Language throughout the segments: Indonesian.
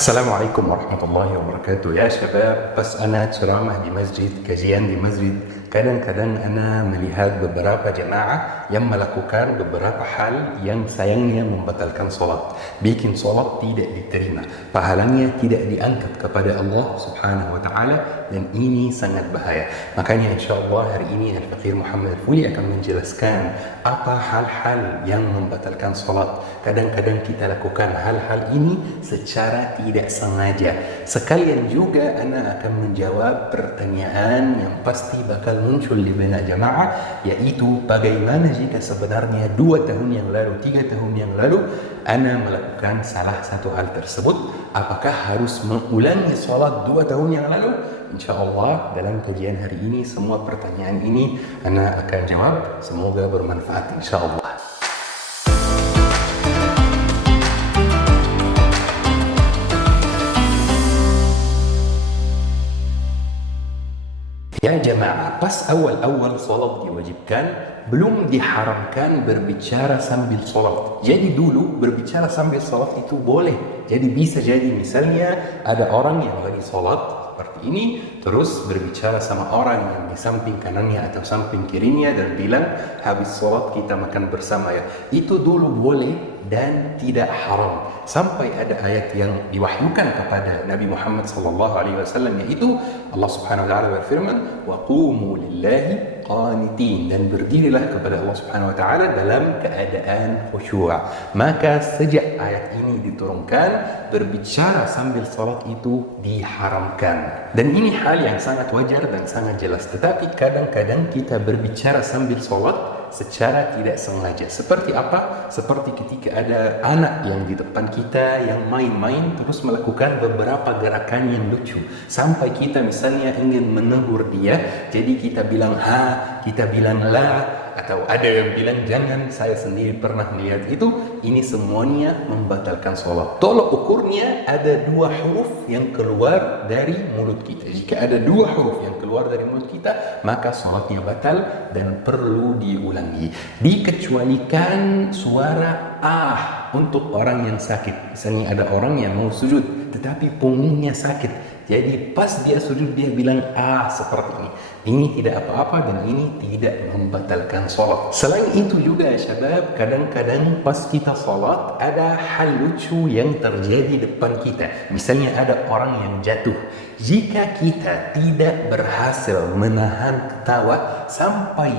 Assalamualaikum warahmatullahi wabarakatuh. Ya syabab, pas ana ceramah di masjid, kajian di masjid, kadang-kadang ana melihat beberapa jemaah yang melakukan beberapa hal yang sayangnya membatalkan solat, bikin solat tidak diterima, pahalanya tidak diangkat kepada Allah Subhanahu wa taala, dan ini sangat bahaya. Makanya insyaallah hari ini Al-Faqih Muhammad Al-Fuli akan menjelaskan apa hal-hal yang membatalkan solat. Kadang-kadang kita lakukan hal-hal ini secara tidak sengaja. Sekalian juga ana akan menjawab pertanyaan yang pasti bakal muncul di benak jamaah, yaitu bagaimana jika sebenarnya 2 tahun yang lalu, 3 tahun yang lalu ana melakukan salah satu hal tersebut, apakah harus mengulangi salat 2 tahun yang lalu? InsyaAllah dalam kajian hari ini semua pertanyaan ini ana akan jawab. Semoga bermanfaat insyaallah. Ya jamaah, pas awal-awal salat diwajibkan, belum diharamkan berbicara sambil salat. Jadi dulu berbicara sambil salat itu boleh. Jadi bisa jadi misalnya ada orang yang lagi salat seperti ini, terus berbicara sama orang yang di samping kanannya atau samping kirinya dan bilang, habis salat kita makan bersama ya. Itu dulu boleh dan tidak haram. Sampai ada ayat yang diwahyukan kepada Nabi Muhammad SAW, yaitu Allah Subhanahu wa taala berfirman, wa qumu lillahi qanitin, dan berdirilah kepada Allah Subhanahu wa taala dalam keadaan khusyuk. Maka sejak ayat ini diturunkan, berbicara sambil salat itu diharamkan. Dan ini hal yang sangat wajar dan sangat jelas. Tetapi kadang-kadang kita berbicara sambil salat secara tidak sengaja. Seperti apa? Seperti ketika ada anak yang di depan kita yang main-main terus melakukan beberapa gerakan yang lucu, sampai kita misalnya ingin menegur dia, jadi kita bilang ha, kita bilang la, atau ada yang bilang jangan, saya sendiri pernah melihat itu. Ini semuanya membatalkan sholat. Tolok ukurnya ada 2 huruf yang keluar dari mulut kita. Jika ada 2 huruf yang keluar dari mulut kita, maka sholatnya batal dan perlu diulangi. Dikecualikan suara ah untuk orang yang sakit. Misalnya ada orang yang mau sujud tetapi punggungnya sakit, jadi pas dia sujud dia bilang ah seperti ini. Ini tidak apa-apa dan ini tidak membatalkan sholat. Selain itu juga ya syabab, kadang-kadang pas kita sholat ada hal lucu yang terjadi depan kita. Misalnya ada orang yang jatuh. Jika kita tidak berhasil menahan ketawa sampai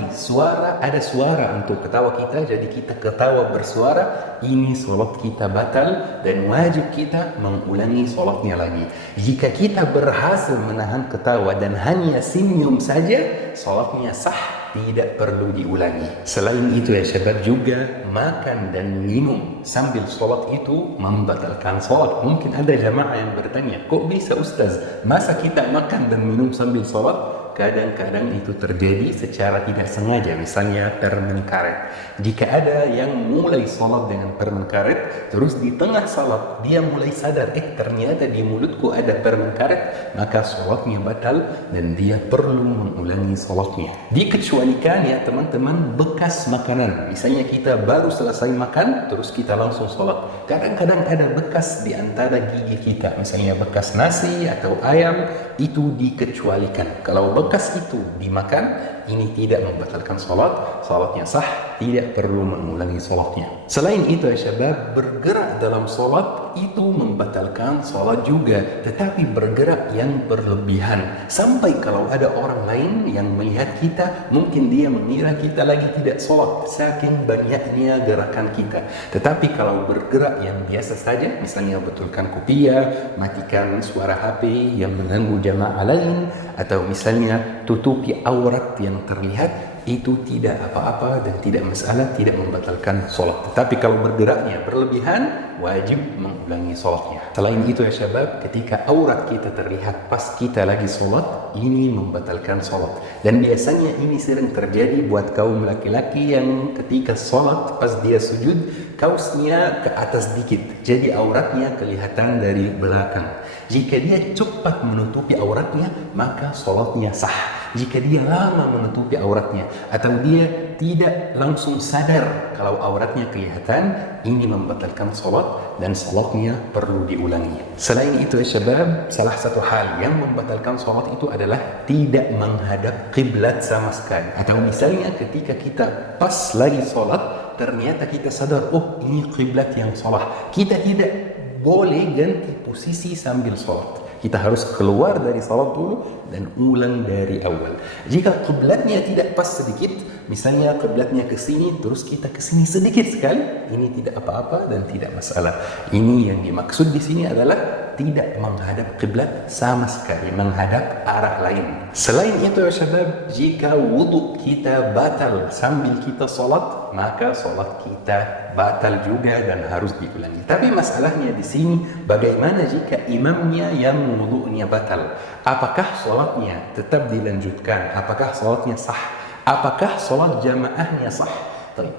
ada suara untuk ketawa kita, jadi kita ketawa bersuara, ini sholat kita batal dan wajib kita mengulangi sholatnya lagi. Jika kita berhasil menahan ketawa dan hanya senyum saja, sholatnya sah, tidak perlu diulangi. Selain itu ya syabab, juga makan dan minum sambil sholat itu membatalkan sholat. Mungkin ada jamaah yang bertanya, kok bisa ustaz, masa kita makan dan minum sambil sholat? Kadang-kadang itu terjadi secara tidak sengaja. Misalnya permen karet. Jika ada yang mulai sholat dengan permen karet, terus di tengah sholat dia mulai sadar, ternyata di mulutku ada permen karet, maka sholatnya batal dan dia perlu mengulangi sholatnya. Dikecualikan ya teman-teman, bekas makanan. Misalnya kita baru selesai makan, terus kita langsung sholat. Kadang-kadang ada bekas di antara gigi kita, misalnya bekas nasi atau ayam, itu dikecualikan. Kalau bekas itu dimakan, ini tidak membatalkan sholat, sholatnya sah, tidak perlu mengulangi sholatnya. Selain itu ya syabab, bergerak dalam sholat itu membatalkan sholat juga, tetapi bergerak yang berlebihan, sampai kalau ada orang lain yang melihat kita, mungkin dia mengira kita lagi tidak sholat, saking banyaknya gerakan kita. Tetapi kalau bergerak yang biasa saja, misalnya betulkan kopiah, matikan suara HP yang mengganggu jamaah lain, atau misalnya tutupi aurat yang terlihat, itu tidak apa-apa dan tidak masalah, tidak membatalkan sholat. Tetapi kalau bergeraknya berlebihan, wajib mengulangi sholatnya. Selain itu ya syabab, ketika aurat kita terlihat pas kita lagi sholat, ini membatalkan sholat. Dan biasanya ini sering terjadi buat kaum laki-laki yang ketika sholat pas dia sujud, kausnya ke atas dikit, jadi auratnya kelihatan dari belakang. Jika dia cepat menutupi auratnya, maka sholatnya sah. Jika dia lama menutupi auratnya atau dia tidak langsung sadar kalau auratnya kelihatan, ini membatalkan salat dan salatnya perlu diulangi. Selain itu ya syabab, salah satu hal yang membatalkan salat itu adalah tidak menghadap kiblat sama sekali. Atau misalnya ketika kita pas lagi salat, ternyata kita sadar, oh ini kiblat yang salah. Kita tidak boleh ganti posisi sambil salat. Kita harus keluar dari salat dulu dan ulang dari awal. Jika kiblatnya tidak pas sedikit, misalnya kiblatnya ke sini terus kita ke sini sedikit sekali, ini tidak apa-apa dan tidak masalah. Ini yang dimaksud di sini adalah tidak menghadap kiblat sama sekali, menghadap arah lain. Selain itu ya syabab, jika wudhu kita batal sambil kita salat, maka salat kita batal juga dan harus diulangi. Tapi masalahnya di sini, bagaimana jika imamnya yang wudunya batal? Apakah salatnya tetap dilanjutkan? Apakah salatnya sah? Apakah salat jamaahnya sah?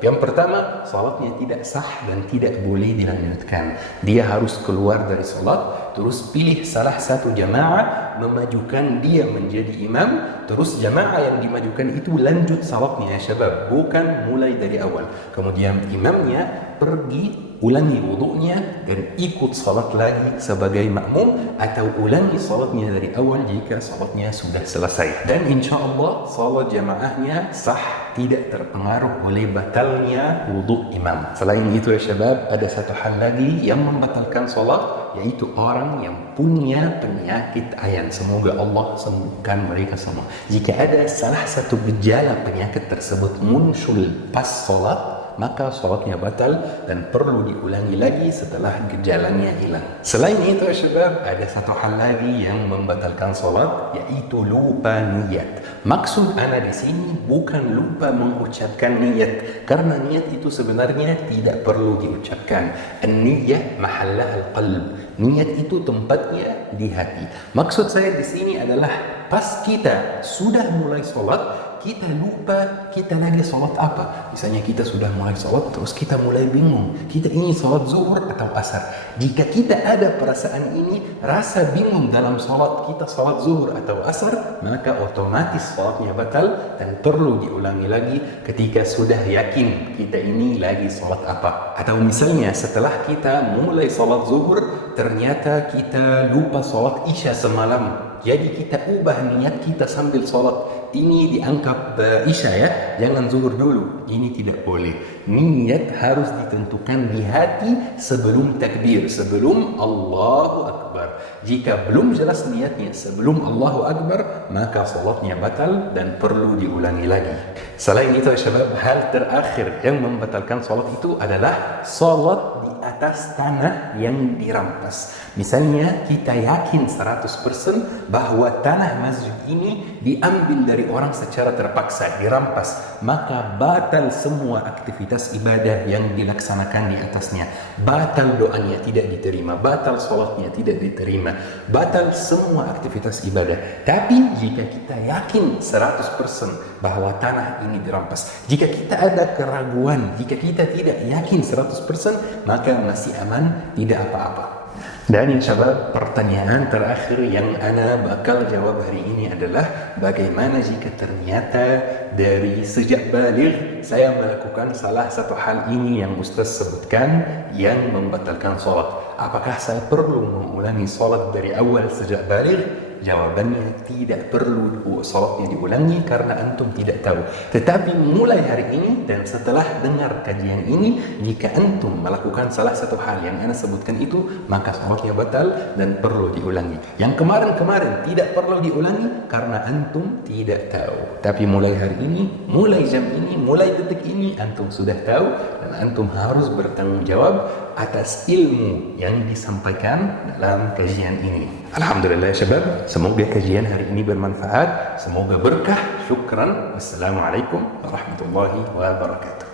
Yang pertama, salatnya tidak sah dan tidak boleh dilanjutkan. Dia harus keluar dari salat, terus pilih salah satu jamaah, memajukan dia menjadi imam, terus jamaah yang dimajukan itu lanjut salatnya ya syabab, bukan mulai dari awal. Kemudian imamnya pergi ulangi wudunya dan ikut salat lagi sebagai makmum, atau ulangi salatnya dari awal jika salatnya sudah selesai. Dan insya Allah salat jamaahnya sah, tidak terpengaruh oleh batalnya wudu imam. Selain itu ya syabab, ada satu hal lagi yang membatalkan salat, yaitu orang yang punya penyakit ayan. Semoga Allah sembuhkan mereka semua. Jika ada salah satu gejala penyakit tersebut muncul pas salat, maka salatnya batal dan perlu diulangi lagi setelah gejalanya hilang. Selain itu ya syabab, ada satu hal lagi yang membatalkan salat, yaitu lupa niat. Maksud ana di sini bukan lupa mengucapkan niat, karena niat itu sebenarnya tidak perlu diucapkan. An-niyah mahallah al-qalb. Niat itu tempatnya di hati. Maksud saya di sini adalah pas kita sudah mulai salat, kita lupa kita lagi salat apa. Misalnya kita sudah mulai salat terus kita mulai bingung, kita ini salat zuhur atau asar. Jika kita ada perasaan ini, rasa bingung dalam salat, kita salat zuhur atau asar, maka otomatis salatnya batal dan perlu diulangi lagi ketika sudah yakin kita ini lagi salat apa. Atau misalnya setelah kita mulai salat zuhur, ternyata kita lupa salat isya semalam, jadi kita ubah niat kita sambil salat. Ini dianggap isya ya, jangan zuhur dulu. Ini tidak boleh. Niat harus ditentukan di hati sebelum takbir, sebelum Allahu Akbar. Jika belum jelas niatnya sebelum Allahu Akbar, maka salatnya batal dan perlu diulangi lagi. Selain itu ya syabab, hal terakhir yang membatalkan salat itu adalah salat di atas tanah yang dirampas. Misalnya kita yakin 100% bahwa tanah masjid ini diambil dari orang secara terpaksa, dirampas, maka batal semua aktivitas ibadah yang dilaksanakan di atasnya. Batal doanya tidak diterima, batal salatnya tidak diterima, batal semua aktivitas ibadah. Tapi jika kita yakin 100% bahwa tanah ini dirampas, jika kita ada keraguan, jika kita tidak yakin 100%, maka masih aman, tidak apa-apa. Dan insyaallah pertanyaan terakhir yang ana bakal jawab hari ini adalah, bagaimana jika ternyata dari sejak balik saya melakukan salah satu hal ini yang Ustaz sebutkan yang membatalkan salat? Apakah saya perlu mengulangi salat dari awal sejak balik? Jawabannya tidak perlu salatnya diulangi karena antum tidak tahu. Tetapi mulai hari ini dan setelah dengar kajian ini, jika antum melakukan salah satu hal yang ana sebutkan itu, maka salatnya batal dan perlu diulangi. Yang kemarin-kemarin tidak perlu diulangi karena antum tidak tahu. Tapi mulai hari ini, mulai jam ini, mulai detik ini, antum sudah tahu dan antum harus bertanggung jawab atas ilmu yang disampaikan dalam kajian ini. Alhamdulillah ya syabab, semoga kajian hari ini bermanfaat, semoga berkah. Syukran. Wassalamualaikum warahmatullahi wabarakatuh.